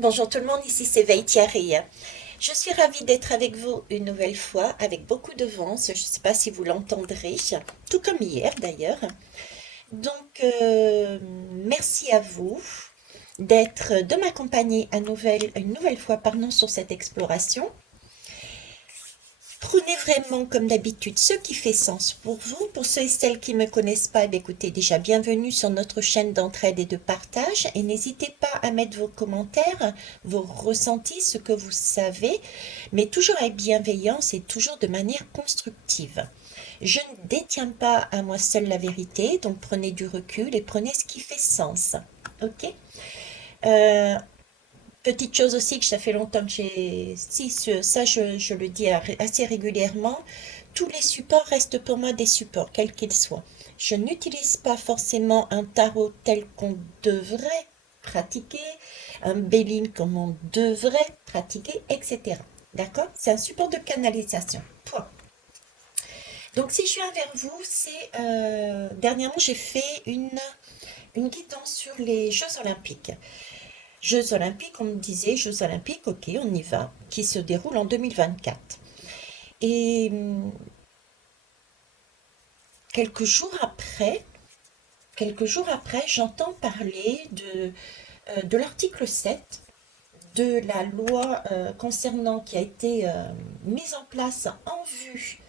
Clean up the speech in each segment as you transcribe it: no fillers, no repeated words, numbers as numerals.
Bonjour tout le monde, ici c'est Thierry. Je suis ravie d'être avec vous une nouvelle fois, avec beaucoup de vent. Je ne sais pas si vous l'entendrez, tout comme hier d'ailleurs. Donc, merci à vous de m'accompagner une nouvelle fois sur cette exploration. Prenez vraiment, comme d'habitude, ce qui fait sens pour vous. Pour ceux et celles qui ne me connaissent pas, écoutez, déjà bienvenue sur notre chaîne d'entraide et de partage. Et n'hésitez pas à mettre vos commentaires, vos ressentis, ce que vous savez, mais toujours avec bienveillance et toujours de manière constructive. Je ne détiens pas à moi seule la vérité, donc prenez du recul et prenez ce qui fait sens. Ok. Euh, Petite chose aussi que ça fait longtemps que j'ai... Si, ça je le dis assez régulièrement, tous les supports restent pour moi des supports, quels qu'ils soient. Je n'utilise pas forcément un tarot tel qu'on devrait pratiquer, un Béline comme on devrait pratiquer, etc. D'accord? C'est un support de canalisation. Point. Donc si je viens vers vous, c'est... dernièrement, j'ai fait une guidance sur les Jeux Olympiques. Jeux Olympiques, on me disait, Jeux Olympiques, ok, on y va, qui se déroulent en 2024. Et quelques jours après, j'entends parler de l'article 7 de la loi concernant qui a été mise en place en vue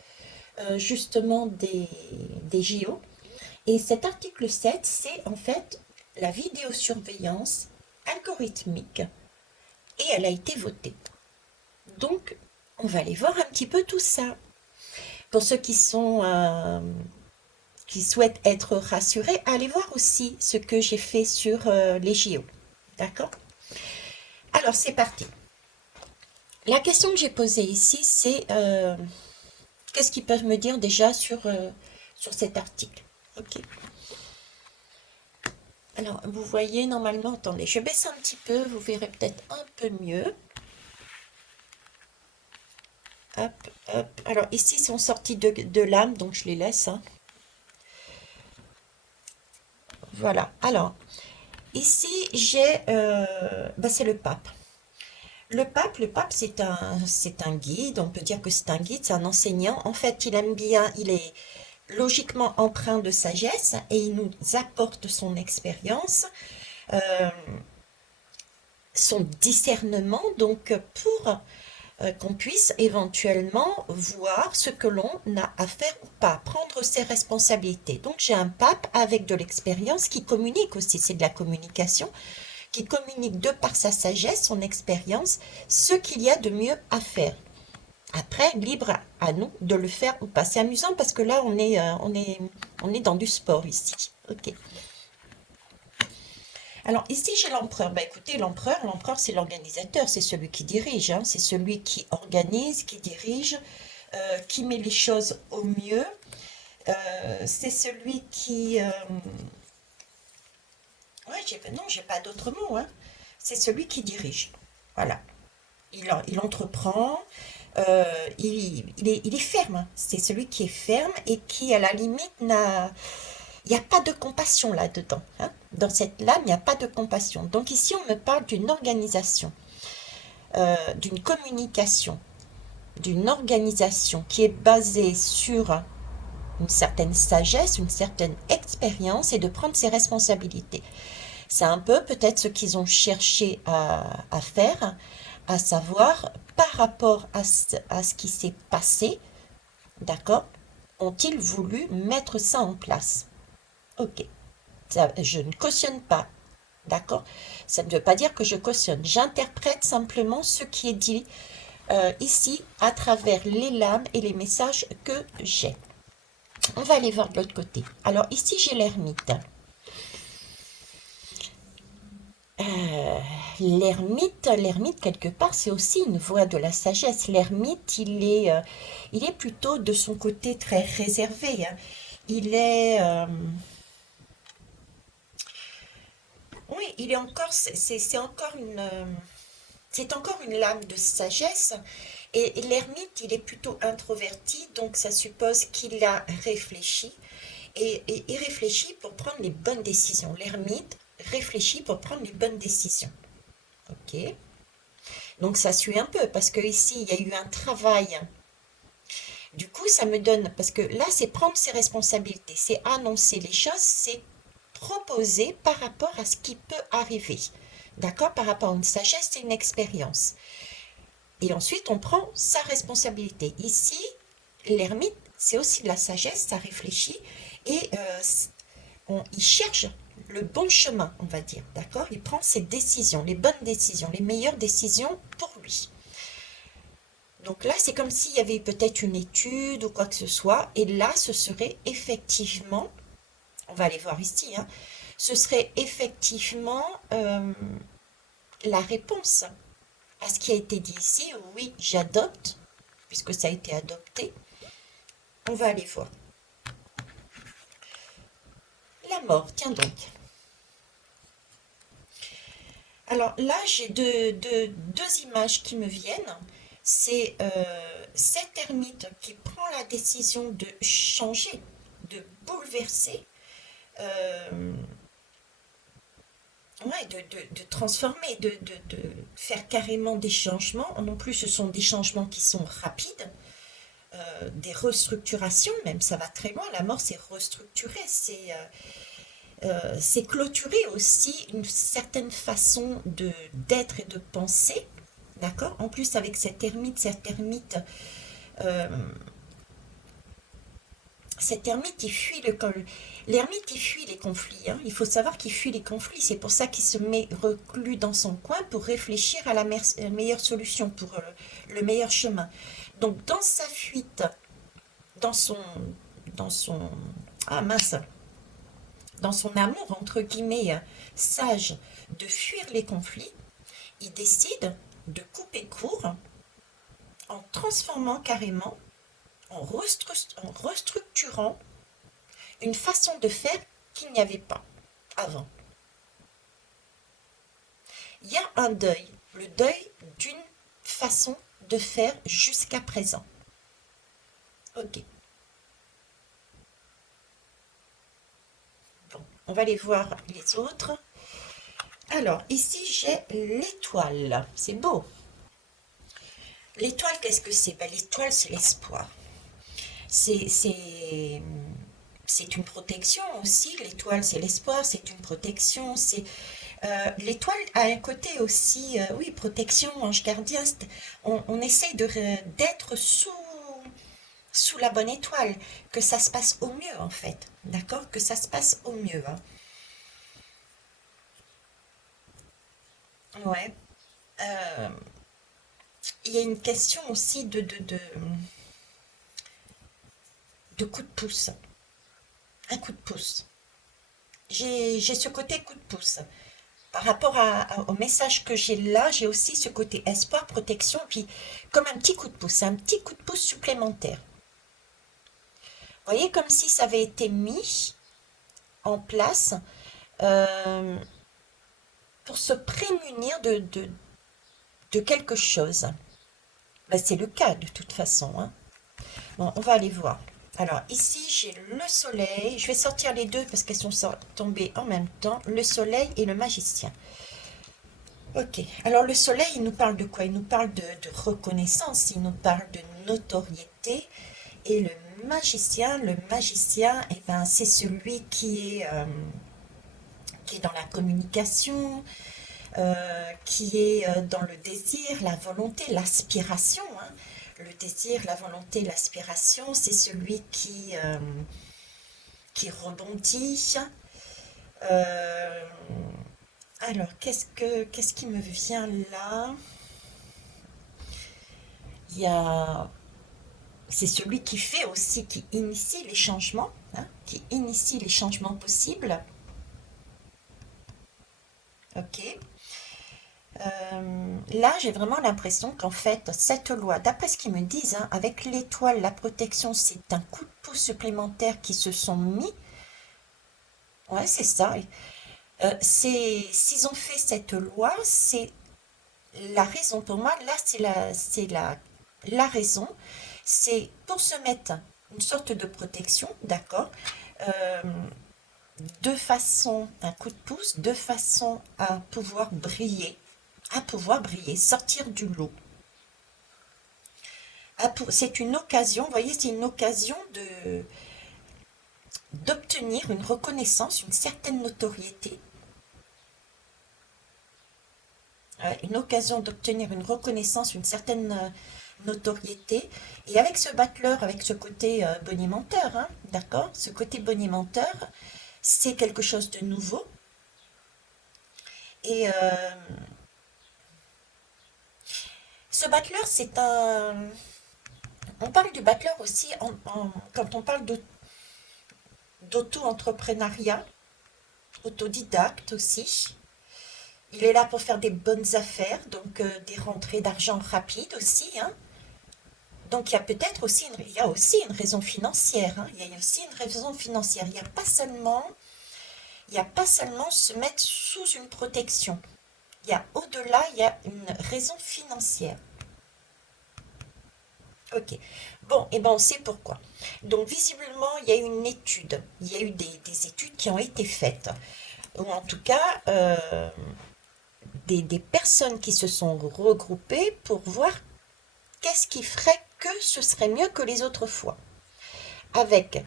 justement des JO. Et cet article 7, c'est en fait la vidéosurveillance algorithmique. Et elle a été votée. Donc, on va aller voir un petit peu tout ça. Pour ceux qui souhaitent être rassurés, allez voir aussi ce que j'ai fait sur les JO. D'accord? Alors, c'est parti. La question que j'ai posée ici, c'est qu'est-ce qu'ils peuvent me dire déjà sur cet article? Ok. Alors, vous voyez normalement, attendez, je baisse un petit peu, vous verrez peut-être un peu mieux. Hop, hop. Alors, ici, ils sont sortis de l'âme, donc je les laisse, hein. Voilà. Alors, ici, j'ai, c'est le pape. Le pape, c'est un guide. On peut dire que c'est un guide, c'est un enseignant. En fait, il aime bien, il est logiquement empreint de sagesse et il nous apporte son expérience, euh, son discernement, donc pour qu'on puisse éventuellement voir ce que l'on a à faire ou pas, prendre ses responsabilités. Donc j'ai un pape avec de l'expérience qui communique aussi, c'est de la communication, qui communique de par sa sagesse, son expérience, ce qu'il y a de mieux à faire. Après, libre à nous de le faire ou pas. C'est amusant parce que là, on est dans du sport ici. Ok. Alors ici, j'ai l'empereur. Bah écoutez, l'empereur, c'est l'organisateur, c'est celui qui dirige, hein. C'est celui qui organise, qui dirige, qui met les choses au mieux. C'est celui qui... Ouais, non, j'ai pas d'autre mot, hein. C'est celui qui dirige. Voilà. Il entreprend, il est ferme, hein. C'est celui qui est ferme et qui, à la limite, n'a... Il n'y a pas de compassion là-dedans, hein. Dans cette lame, il n'y a pas de compassion. Donc ici, on me parle d'une organisation, d'une communication, d'une organisation qui est basée sur une certaine sagesse, une certaine expérience et de prendre ses responsabilités. C'est un peu peut-être ce qu'ils ont cherché à faire, à savoir par rapport à ce qui s'est passé, d'accord, ont-ils voulu mettre ça en place? Ok, ça, je ne cautionne pas, d'accord? Ça ne veut pas dire que je cautionne. J'interprète simplement ce qui est dit ici à travers les lames et les messages que j'ai. On va aller voir de l'autre côté. Alors ici, j'ai l'ermite. Euh, l'ermite, quelque part, c'est aussi une voie de la sagesse. L'ermite, il est plutôt de son côté très réservé, hein. Il est, oui, il est encore, c'est encore une lame de sagesse. Et l'ermite, il est plutôt introverti, donc ça suppose qu'il a réfléchi. Et il réfléchit pour prendre les bonnes décisions. L'ermite réfléchit pour prendre les bonnes décisions. Ok. Donc ça suit un peu parce que ici il y a eu un travail. Du coup, ça me donne, parce que là, c'est prendre ses responsabilités, c'est annoncer les choses, c'est proposer par rapport à ce qui peut arriver. D'accord? Par rapport à une sagesse et une expérience. Et ensuite, on prend sa responsabilité. Ici, l'ermite, c'est aussi de la sagesse, ça réfléchit et il cherche le bon chemin, on va dire. D'accord? Il prend ses décisions, les bonnes décisions, les meilleures décisions pour lui. Donc là, c'est comme s'il y avait peut-être une étude ou quoi que ce soit. Et là, ce serait effectivement, on va aller voir ici, hein, ce serait effectivement la réponse à ce qui a été dit ici. Oui, j'adopte, puisque ça a été adopté. On va aller voir. La mort, tiens donc. Alors là, j'ai deux images qui me viennent. C'est cet ermite qui prend la décision de changer, de bouleverser, euh, ouais, de transformer, de faire carrément des changements. Non plus, ce sont des changements qui sont rapides, des restructurations, même ça va très loin. La mort, c'est restructurer, c'est clôturer aussi une certaine façon de d'être et de penser. D'accord? En plus, avec euh, cet ermite, il fuit l'ermite, il fuit les conflits, hein. Il faut savoir qu'il fuit les conflits. C'est pour ça qu'il se met reclus dans son coin pour réfléchir à la meilleure solution, pour le meilleur chemin. Donc, dans sa fuite, dans son, dans son, ah mince, dans son amour entre guillemets sage de fuir les conflits, il décide de couper court en transformant carrément, en restructurant une façon de faire qu'il n'y avait pas avant. Il y a un deuil, le deuil d'une façon de faire jusqu'à présent. Ok, bon, on va aller voir les autres. Alors, ici, j'ai l'étoile. C'est beau. L'étoile, qu'est-ce que c'est? Ben, l'étoile, c'est l'espoir. C'est, c'est, c'est une protection aussi. L'étoile, c'est l'espoir, c'est une protection. L'étoile a un côté aussi, oui, protection, ange gardien. On essaye d'être sous la bonne étoile, que ça se passe au mieux en fait. D'accord? Que ça se passe au mieux, hein. Ouais. Euh, il y a une question aussi de coup de pouce. Un coup de pouce. J'ai ce côté coup de pouce. Par rapport au message que j'ai là, j'ai aussi ce côté espoir, protection, puis comme un petit coup de pouce, un petit coup de pouce supplémentaire. Vous voyez, comme si ça avait été mis en place euh, pour se prémunir de quelque chose. Ben, c'est le cas de toute façon, hein. Bon, on va aller voir. Alors ici, j'ai le soleil. Je vais sortir les deux parce qu'elles sont tombées en même temps. Le soleil et le magicien. Ok, alors le soleil, il nous parle de quoi? Il nous parle de reconnaissance, il nous parle de notoriété. Et le magicien, eh ben, c'est celui qui est dans la communication, qui est dans le désir, la volonté, l'aspiration, hein. Le désir, la volonté, l'aspiration, c'est celui qui rebondit. Euh, alors, qu'est-ce qui me vient là? Il y a C'est celui qui fait aussi, qui initie les changements, hein, qui initie les changements possibles. Ok. Là, j'ai vraiment l'impression qu'en fait, cette loi, d'après ce qu'ils me disent, hein, avec l'étoile, la protection, c'est un coup de pouce supplémentaire qui se sont mis. Ouais, c'est ça. S'ils ont fait cette loi, c'est la raison pour moi. Là, la raison, c'est pour se mettre une sorte de protection, d'accord, euh, de façon, un coup de pouce, de façon à pouvoir briller, à pouvoir briller, sortir du lot. C'est une occasion, vous voyez, c'est une occasion d'obtenir une reconnaissance, une certaine notoriété. Une occasion d'obtenir une reconnaissance, une certaine notoriété. Et avec ce battleur, avec ce côté bonimenteur, hein, d'accord? Ce côté bonimenteur, c'est quelque chose de nouveau. Et ce battleur, c'est un... On parle du battleur aussi quand on parle d'auto-entrepreneuriat, autodidacte aussi. Il est là pour faire des bonnes affaires, donc des rentrées d'argent rapides aussi, hein. Donc il y a aussi une raison financière, hein. Il y a aussi une raison financière. Il n'y a pas seulement se mettre sous une protection. Il y a au-delà, il y a une raison financière. Ok. Bon, et ben on sait pourquoi. Donc visiblement, il y a eu une étude. Il y a eu des études qui ont été faites. Ou en tout cas, des personnes qui se sont regroupées pour voir qu'est-ce qui ferait que ce serait mieux que les autres fois. Avec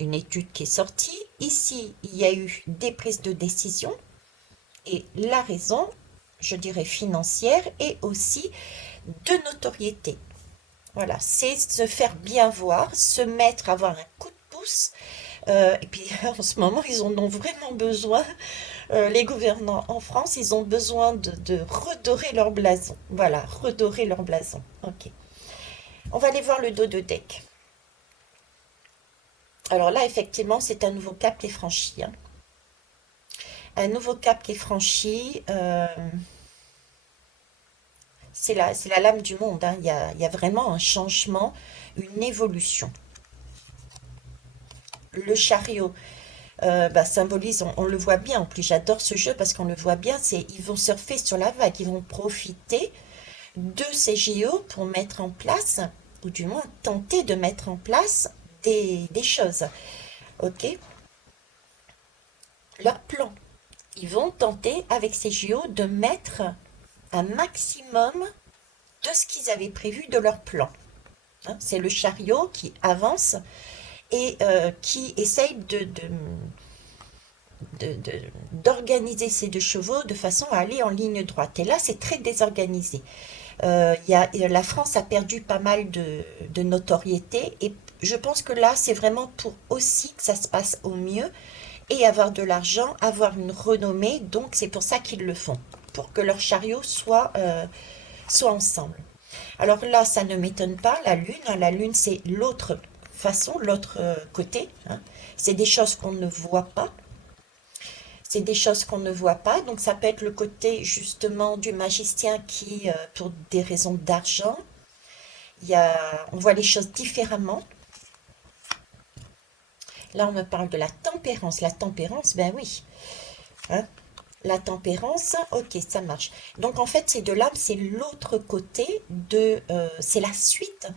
une étude qui est sortie, ici, il y a eu des prises de décision et la raison, je dirais financière et aussi de notoriété. Voilà, c'est se faire bien voir, se mettre, avoir un coup de pouce. Et puis en ce moment, ils en ont vraiment besoin. Les gouvernants en France, ils ont besoin de redorer leur blason. Voilà, redorer leur blason. Ok. On va aller voir le dos de deck. Alors là, effectivement, c'est un nouveau cap qui est franchi, hein. Un nouveau cap qui est franchi. C'est la lame du monde, hein. Il y a vraiment un changement, une évolution. Le chariot bah, symbolise, on le voit bien. En plus, j'adore ce jeu parce qu'on le voit bien. Ils vont surfer sur la vague, ils vont profiter de ces JO pour mettre en place, ou du moins tenter de mettre en place des choses. Ok? Leur plan. Ils vont tenter avec ces JO de mettre un maximum de ce qu'ils avaient prévu de leur plan. Hein, c'est le chariot qui avance et qui essaye d'organiser ces deux chevaux de façon à aller en ligne droite. Et là, c'est très désorganisé. La France a perdu pas mal de notoriété et je pense que là, c'est vraiment pour aussi que ça se passe au mieux et avoir de l'argent, avoir une renommée. Donc, c'est pour ça qu'ils le font, pour que leur chariot soit ensemble. Alors là, ça ne m'étonne pas, la Lune. Hein, la Lune, c'est l'autre façon, l'autre côté. Hein. C'est des choses qu'on ne voit pas. C'est des choses qu'on ne voit pas. Donc ça peut être le côté justement du magicien qui, pour des raisons d'argent, on voit les choses différemment. Là, on me parle de la tempérance. La tempérance, ben oui. Hein. La tempérance, ok, ça marche. Donc en fait, ces deux-là, c'est l'autre côté c'est la suite.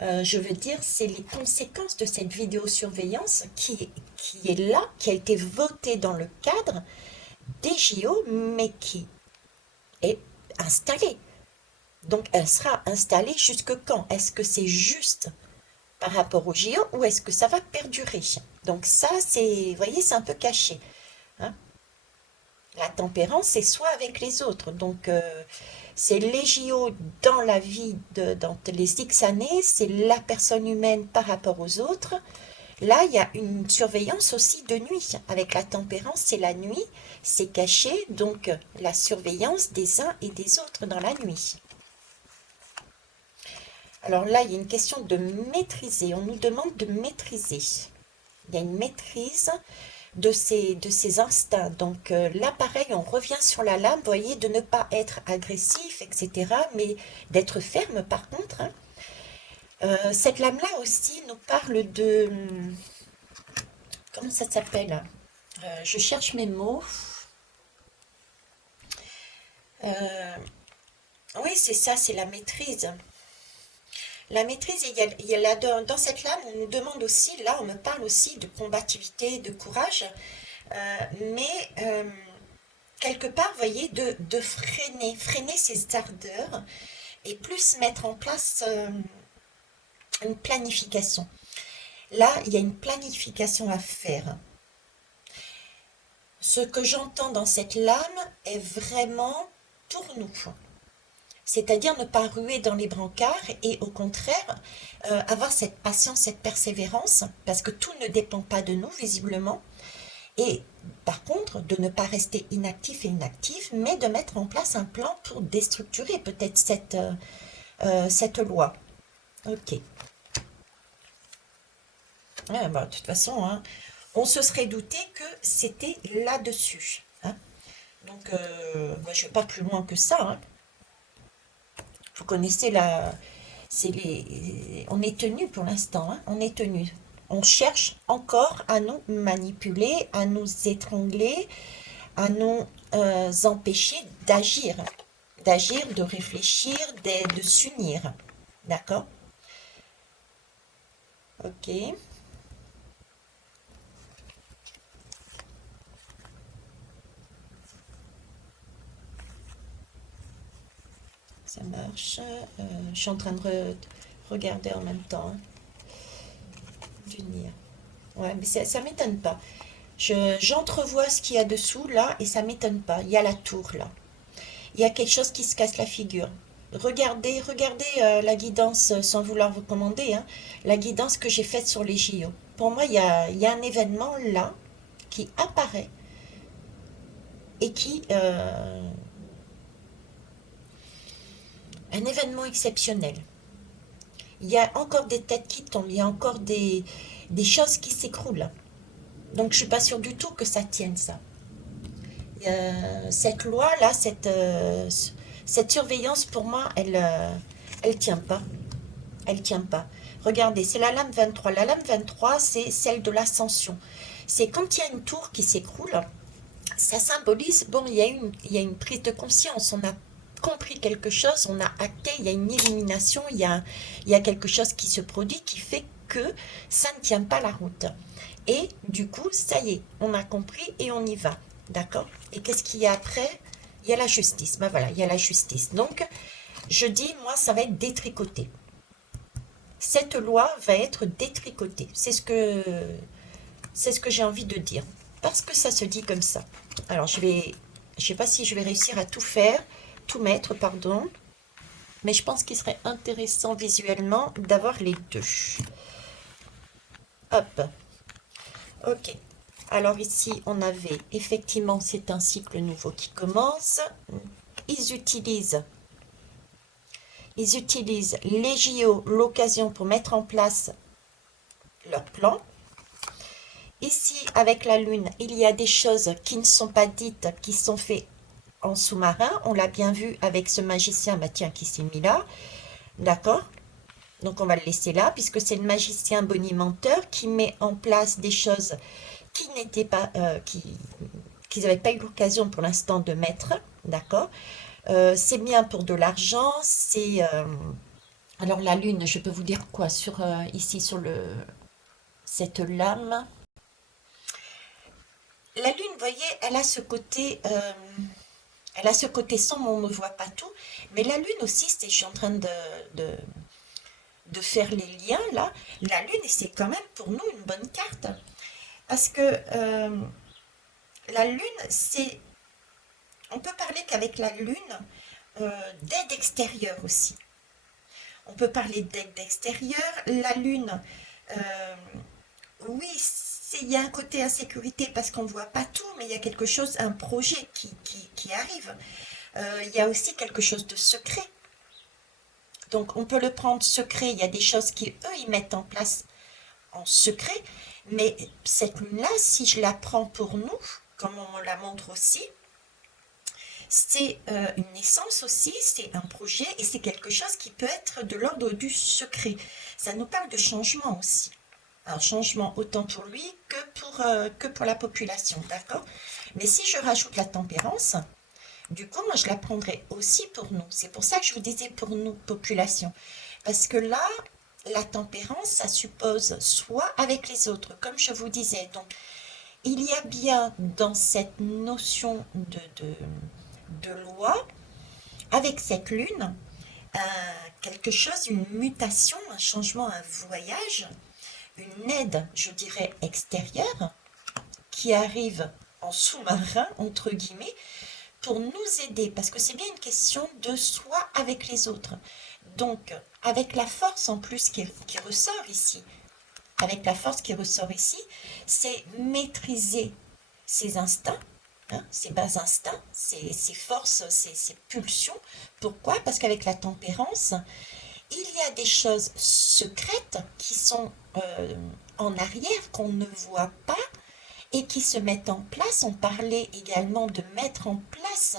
Je veux dire, c'est les conséquences de cette vidéosurveillance qui est là, qui a été votée dans le cadre des JO, mais qui est installée. Donc elle sera installée jusque quand? Est-ce que c'est juste par rapport aux JO ou est-ce que ça va perdurer? Donc ça, vous voyez, c'est un peu caché. Hein. La tempérance, c'est soit avec les autres. Donc, c'est les JO dans la vie, dans les X années, c'est la personne humaine par rapport aux autres. Là, il y a une surveillance aussi de nuit. Avec la tempérance, c'est la nuit, c'est caché, donc la surveillance des uns et des autres dans la nuit. Alors là, il y a une question de maîtriser. On nous demande de maîtriser. Il y a une maîtrise de ces instincts. Donc là, pareil, on revient sur la lame, vous voyez, de ne pas être agressif, etc., mais d'être ferme par contre. Hein. Cette lame-là aussi nous parle de... Comment ça s'appelle? Je cherche mes mots. Oui, c'est ça, c'est la maîtrise. La maîtrise, il y a dans cette lame, on nous demande aussi, là, on me parle aussi de combativité, de courage, mais quelque part, vous voyez, de freiner ces ardeurs et plus mettre en place une planification. Là, il y a une planification à faire. Ce que j'entends dans cette lame est vraiment pour nous. C'est-à-dire ne pas ruer dans les brancards et au contraire avoir cette patience, cette persévérance, parce que tout ne dépend pas de nous visiblement. Et par contre, de ne pas rester inactif et inactif, mais de mettre en place un plan pour déstructurer peut-être cette loi. Ok. Ouais, bah, de toute façon, hein, on se serait douté que c'était là-dessus. Hein. Donc, bah, je ne vais pas plus loin que ça. Hein. Vous connaissez on est tenu pour l'instant, hein, on est tenu. On cherche encore à nous manipuler, à nous étrangler, à nous empêcher d'agir, de réfléchir, de s'unir. D'accord? Ok. Ça marche. Je suis en train de regarder en même temps. Hein, d'unir. Ouais, mais ça m'étonne pas. J'entrevois ce qu'il y a dessous là et ça m'étonne pas. Il y a la tour là. Il y a quelque chose qui se casse la figure. Regardez la guidance, sans vouloir vous commander, hein, la guidance que j'ai faite sur les JO. Pour moi, il y a un événement là qui apparaît et un événement exceptionnel. Il y a encore des têtes qui tombent, il y a encore des choses qui s'écroulent. Donc je suis pas sûre du tout que ça tienne ça. Cette loi là, cette surveillance pour moi, elle tient pas. Elle tient pas. Regardez, c'est la lame 23. La lame 23, c'est celle de l'ascension. C'est quand il y a une tour qui s'écroule, ça symbolise, bon, il y a une prise de conscience, on a compris quelque chose, on a acté, il y a une illumination, il y a quelque chose qui se produit qui fait que ça ne tient pas la route. Et du coup, ça y est, on a compris et on y va. D'accord? Et qu'est-ce qu'il y a après? Il y a la justice. Ben voilà, il y a la justice. Donc, je dis, moi, ça va être détricoté. Cette loi va être détricotée. C'est ce que j'ai envie de dire. Parce que ça se dit comme ça. Alors, je sais pas si je vais réussir à tout faire, tout mettre, pardon. Mais je pense qu'il serait intéressant visuellement d'avoir les deux. Hop. Ok. Alors ici, on avait effectivement, c'est un cycle nouveau qui commence. Ils utilisent, ils utilisent les JO, l'occasion pour mettre en place leur plan. Ici, avec la Lune, il y a des choses qui ne sont pas dites, qui sont faites en sous-marin. On l'a bien vu avec ce magicien, bah tiens, qui s'est mis là. D'accord? Donc on va le laisser là, puisque c'est le magicien bonimenteur qui met en place des choses qui n'étaient pas, qu'ils n'avaient pas eu l'occasion pour l'instant de mettre. D'accord? C'est bien pour de l'argent. Alors la Lune, je peux vous dire quoi sur ici sur cette lame. La Lune, vous voyez, elle a ce côté sombre, on ne voit pas tout. Mais la Lune aussi, je suis en train de, de faire les liens là. La Lune, c'est quand même pour nous une bonne carte. Parce que la Lune, on peut parler qu'avec la Lune, d'aide extérieure aussi. On peut parler d'aide extérieure. La Lune, euh, oui, il y a un côté insécurité parce qu'on ne voit pas tout, mais il y a quelque chose, un projet qui arrive. Il y a aussi quelque chose de secret. Donc on peut le prendre secret, il y a des choses qui, eux, ils mettent en place en secret, mais cette lune-là, si je la prends pour nous, comme on la montre aussi, c'est une naissance aussi, c'est un projet et c'est quelque chose qui peut être de l'ordre du secret. Ça nous parle de changement aussi. Un changement autant pour lui que pour la population, d'accord? Mais si je rajoute la tempérance, du coup, moi, je la prendrais aussi pour nous. C'est pour ça que je vous disais pour nous, population. Parce que là, la tempérance, ça suppose soit avec les autres, comme je vous disais. Donc, Il y a bien dans cette notion de loi, avec cette lune, quelque chose, une mutation, un changement, un voyage, une aide, je dirais, extérieure, qui arrive en sous-marin, entre guillemets, pour nous aider, parce que c'est bien une question de soi avec les autres. Donc, avec la force en plus qui ressort ici, avec la force qui ressort ici, c'est maîtriser ses instincts, hein, ses bas instincts, ses forces, ses pulsions. Pourquoi? Parce qu'avec la tempérance, il y a des choses secrètes qui sont en arrière, qu'on ne voit pas et qui se mettent en place. On parlait également de mettre en place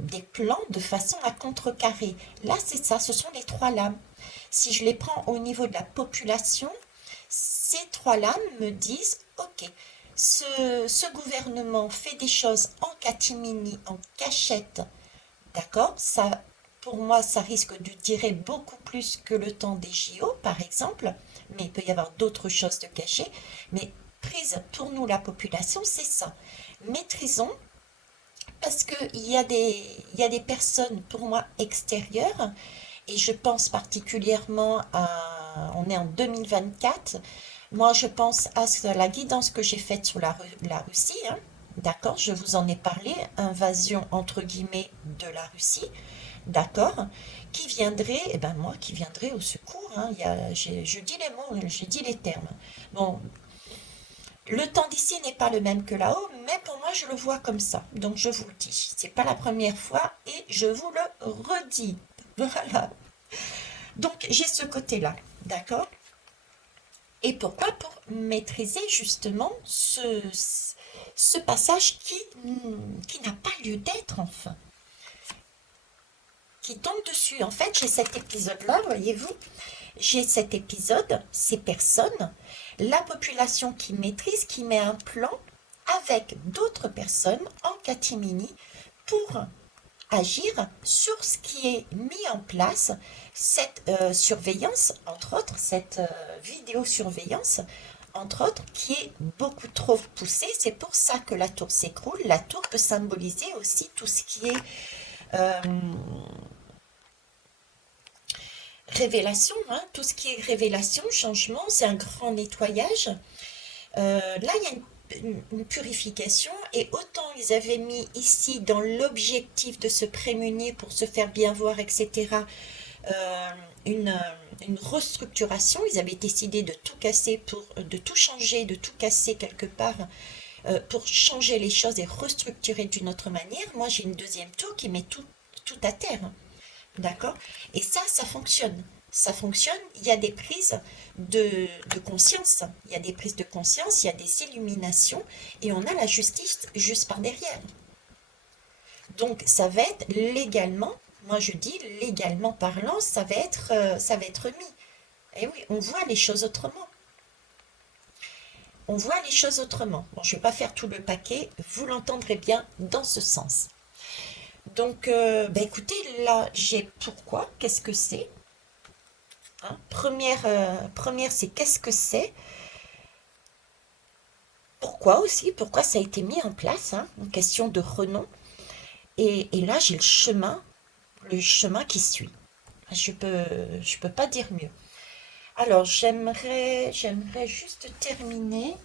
des plans de façon à contrecarrer. Là, c'est ça, ce sont les trois lames. Si je les prends au niveau de la population, ces trois lames me disent, ok, ce gouvernement fait des choses en catimini, en cachette, d'accord? Ça, pour moi, ça risque de durer beaucoup plus que le temps des JO, par exemple, mais il peut y avoir d'autres choses de cachées. Mais prise pour nous, la population, c'est ça. Maîtrisons parce il y a des personnes, pour moi, extérieures, et je pense particulièrement à, on est en 2024, moi je pense à la guidance que j'ai faite sur la Russie, hein, d'accord, je vous en ai parlé, invasion entre guillemets de la Russie, d'accord, qui viendrait, eh ben moi qui viendrait au secours, hein, je dis les mots, je dis les termes. Bon, le temps d'ici n'est pas le même que là-haut, mais pour moi, je le vois comme ça. Donc, je vous le dis. C'est pas la première fois et je vous le redis. Voilà. Donc, j'ai ce côté-là. D'accord? Et pourquoi? Pour maîtriser justement ce passage qui n'a pas lieu d'être, enfin. Qui tombe dessus. En fait, j'ai cet épisode-là, voyez-vous? J'ai cet épisode, ces personnes, la population qui maîtrise, qui met un plan avec d'autres personnes en catimini pour agir sur ce qui est mis en place, cette surveillance, entre autres, cette vidéosurveillance, entre autres, qui est beaucoup trop poussée. C'est pour ça que la tour s'écroule. La tour peut symboliser aussi tout ce qui est euh, révélation, hein, tout ce qui est révélation, changement, c'est un grand nettoyage. Là, il y a une purification et autant ils avaient mis ici dans l'objectif de se prémunir pour se faire bien voir, etc., euh, une, une restructuration, ils avaient décidé de tout casser, de tout changer, de tout casser quelque part pour changer les choses et restructurer d'une autre manière. Moi, j'ai une deuxième tour qui met tout à terre. D'accord? Et ça fonctionne. Ça fonctionne, il y a des prises de conscience. Il y a des prises de conscience, il y a des illuminations, et on a la justice juste par derrière. Donc, ça va être légalement, moi je dis légalement parlant, ça va être mis. Et oui, on voit les choses autrement. On voit les choses autrement. Bon, je ne vais pas faire tout le paquet, vous l'entendrez bien dans ce sens. Donc, ben écoutez, là, j'ai pourquoi, qu'est-ce que c'est? Hein, première, c'est qu'est-ce que c'est? Pourquoi aussi? Pourquoi ça a été mis en place? Hein, une question de renom. Et là, j'ai le chemin qui suit. Je peux pas dire mieux. Alors, j'aimerais juste terminer,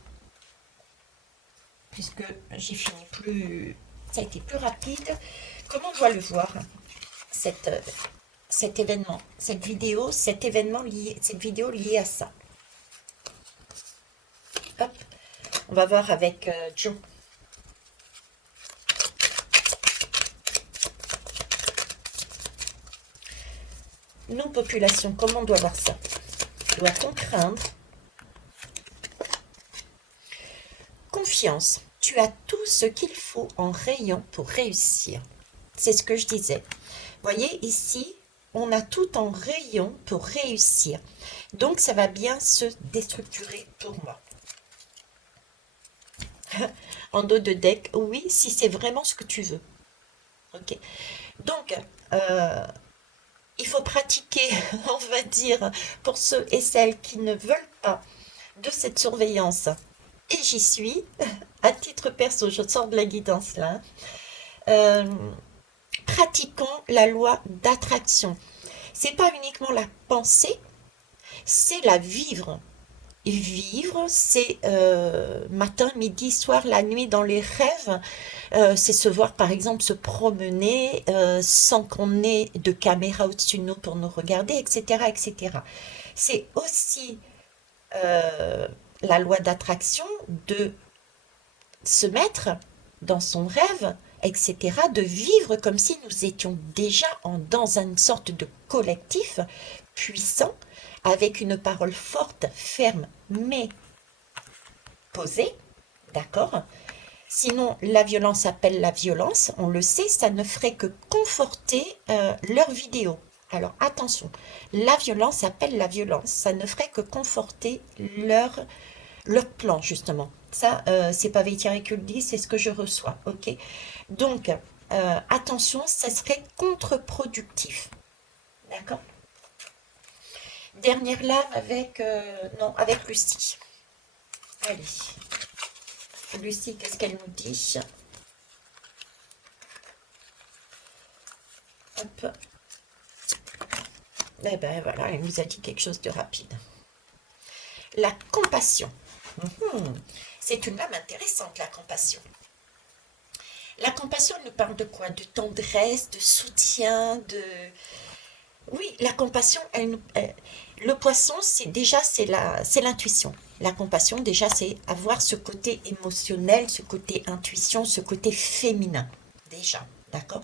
puisque j'ai fini plus, ça a été plus rapide. Comment on doit le voir, cette, euh, cet événement, cette vidéo, cet événement lié, cette vidéo liée à ça. Hop, on va voir avec Joe. Nous, population, comment on doit voir ça? Doit-on craindre? Confiance. Tu as tout ce qu'il faut en rayon pour réussir. C'est ce que je disais. Voyez, ici, on a tout en rayon pour réussir. Donc, ça va bien se déstructurer pour moi. En dos de deck, oui, si c'est vraiment ce que tu veux. Ok. Donc, il faut pratiquer, on va dire, pour ceux et celles qui ne veulent pas de cette surveillance. Et j'y suis. À titre perso, je sors de la guidance là. Euh, Pratiquons la loi d'attraction. C'est pas uniquement la pensée, c'est la vivre. Vivre, c'est matin, midi, soir, la nuit, dans les rêves. C'est se voir, par exemple, se promener sans qu'on ait de caméra au-dessus de nous pour nous regarder, etc., etc. C'est aussi euh, la loi d'attraction de se mettre dans son rêve, etc., de vivre comme si nous étions déjà dans une sorte de collectif puissant, avec une parole forte, ferme, mais posée, d'accord? Sinon, la violence appelle la violence, on le sait, ça ne ferait que conforter leur vidéo. Alors attention, la violence appelle la violence, ça ne ferait que conforter leur plan, justement. Ça, c'est pas Vétiri qui le dit, c'est ce que je reçois, ok? Donc, attention, ça serait contre-productif, d'accord? Dernière lame avec, non, avec Lucie. Allez, Lucie, qu'est-ce qu'elle nous dit? Hop. Eh ben voilà, elle nous a dit quelque chose de rapide. La compassion. Mhm. C'est une lame intéressante, la compassion. La compassion, elle nous parle de quoi? De tendresse, de soutien, de... Oui, la compassion, le poisson, c'est l'intuition. La compassion, déjà, c'est avoir ce côté émotionnel, ce côté intuition, ce côté féminin. Déjà, d'accord?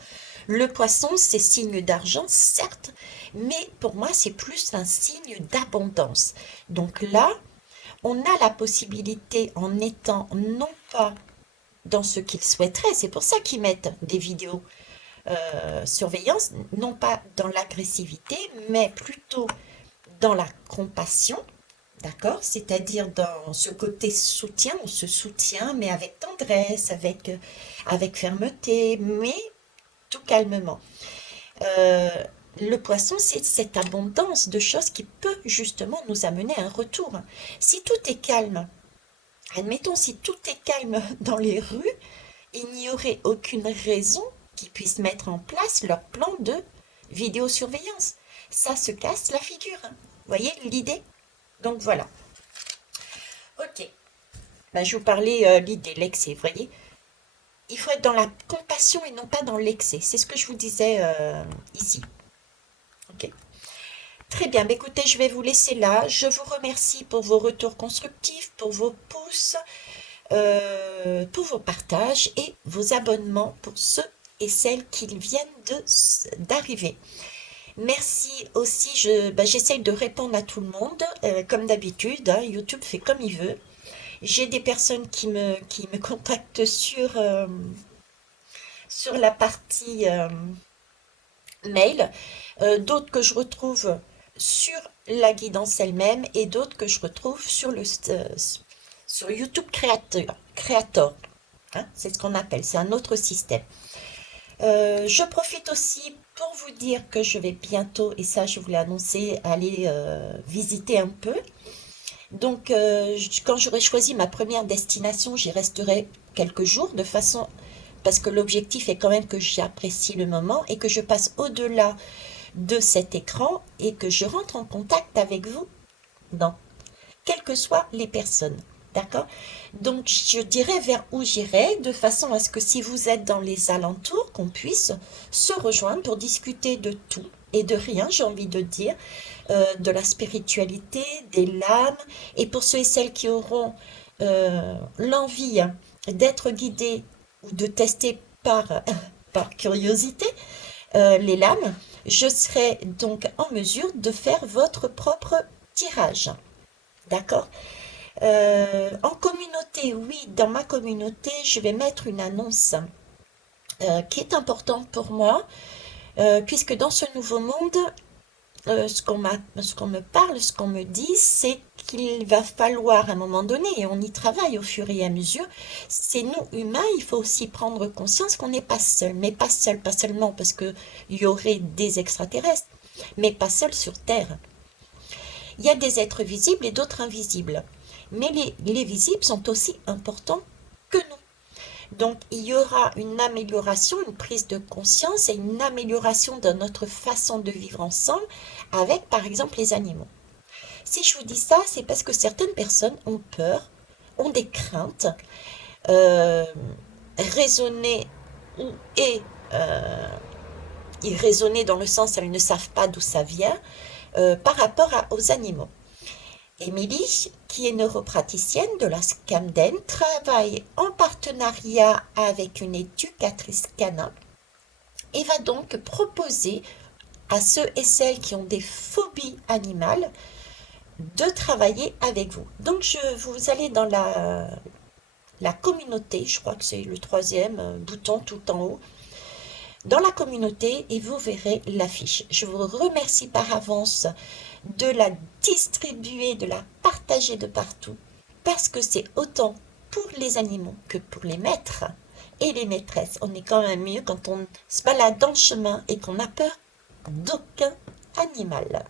Le poisson, c'est signe d'argent, certes, mais pour moi, c'est plus un signe d'abondance. Donc là, on a la possibilité, en étant non pas dans ce qu'ils souhaiteraient, c'est pour ça qu'ils mettent des vidéos surveillance, non pas dans l'agressivité, mais plutôt dans la compassion, d'accord? C'est-à-dire dans ce côté soutien, on se soutient, mais avec tendresse, avec fermeté, mais tout calmement. Euh, le poisson, c'est cette abondance de choses qui peut justement nous amener à un retour. Si tout est calme, admettons, si tout est calme dans les rues, il n'y aurait aucune raison qu'ils puissent mettre en place leur plan de vidéosurveillance. Ça se casse la figure. Vous voyez l'idée? Donc voilà. Ok. Ben, je vous parlais l'idée, l'excès, vous voyez? Il faut être dans la compassion et non pas dans l'excès. C'est ce que je vous disais ici. Ok. Très bien. Ben, écoutez, je vais vous laisser là. Je vous remercie pour vos retours constructifs, pour vos pouces, pour vos partages et vos abonnements pour ceux et celles qui viennent d'arriver. Merci aussi, j'essaye de répondre à tout le monde, comme d'habitude, hein, YouTube fait comme il veut. J'ai des personnes qui me contactent sur la partie mail, d'autres que je retrouve sur la guidance elle-même et d'autres que je retrouve sur YouTube Creator, hein, c'est ce qu'on appelle, c'est un autre système. Je profite aussi pour vous dire que je vais bientôt, et ça je vous l'ai annoncé, aller visiter un peu. Donc quand j'aurai choisi ma première destination, j'y resterai quelques jours de façon, parce que l'objectif est quand même que j'apprécie le moment et que je passe au-delà de cet écran et que je rentre en contact avec vous, non, quelles que soient les personnes. D'accord? Donc, je dirais vers où j'irai, de façon à ce que si vous êtes dans les alentours, qu'on puisse se rejoindre pour discuter de tout et de rien, j'ai envie de dire, de la spiritualité, des lames, et pour ceux et celles qui auront l'envie d'être guidés ou de tester par curiosité les lames, je serai donc en mesure de faire votre propre tirage. D'accord? En communauté, oui, dans ma communauté, je vais mettre une annonce qui est importante pour moi, puisque dans ce nouveau monde, ce qu'on me parle, ce qu'on me dit, c'est qu'il va falloir à un moment donné, et on y travaille au fur et à mesure, c'est nous humains, il faut aussi prendre conscience qu'on n'est pas seul, mais pas seul, pas seulement parce qu'il y aurait des extraterrestres, mais pas seul sur Terre. Il y a des êtres visibles et d'autres invisibles. Mais les visibles sont aussi importants que nous. Donc, il y aura une amélioration, une prise de conscience et une amélioration de notre façon de vivre ensemble avec, par exemple, les animaux. Si je vous dis ça, c'est parce que certaines personnes ont peur, ont des craintes, euh, raisonner ou et raisonner dans le sens où elles ne savent pas d'où ça vient par rapport aux animaux. Émilie, qui est neuropraticienne de la Scamden, travaille en partenariat avec une éducatrice canin et va donc proposer à ceux et celles qui ont des phobies animales de travailler avec vous. Donc, vous allez dans la communauté, je crois que c'est le troisième bouton tout en haut, dans la communauté et vous verrez l'affiche. Je vous remercie par avance de la distribuer, de la partager de partout, parce que c'est autant pour les animaux que pour les maîtres et les maîtresses. On est quand même mieux quand on se balade dans le chemin et qu'on n'a peur d'aucun animal.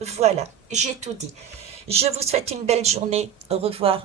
Voilà, j'ai tout dit. Je vous souhaite une belle journée. Au revoir.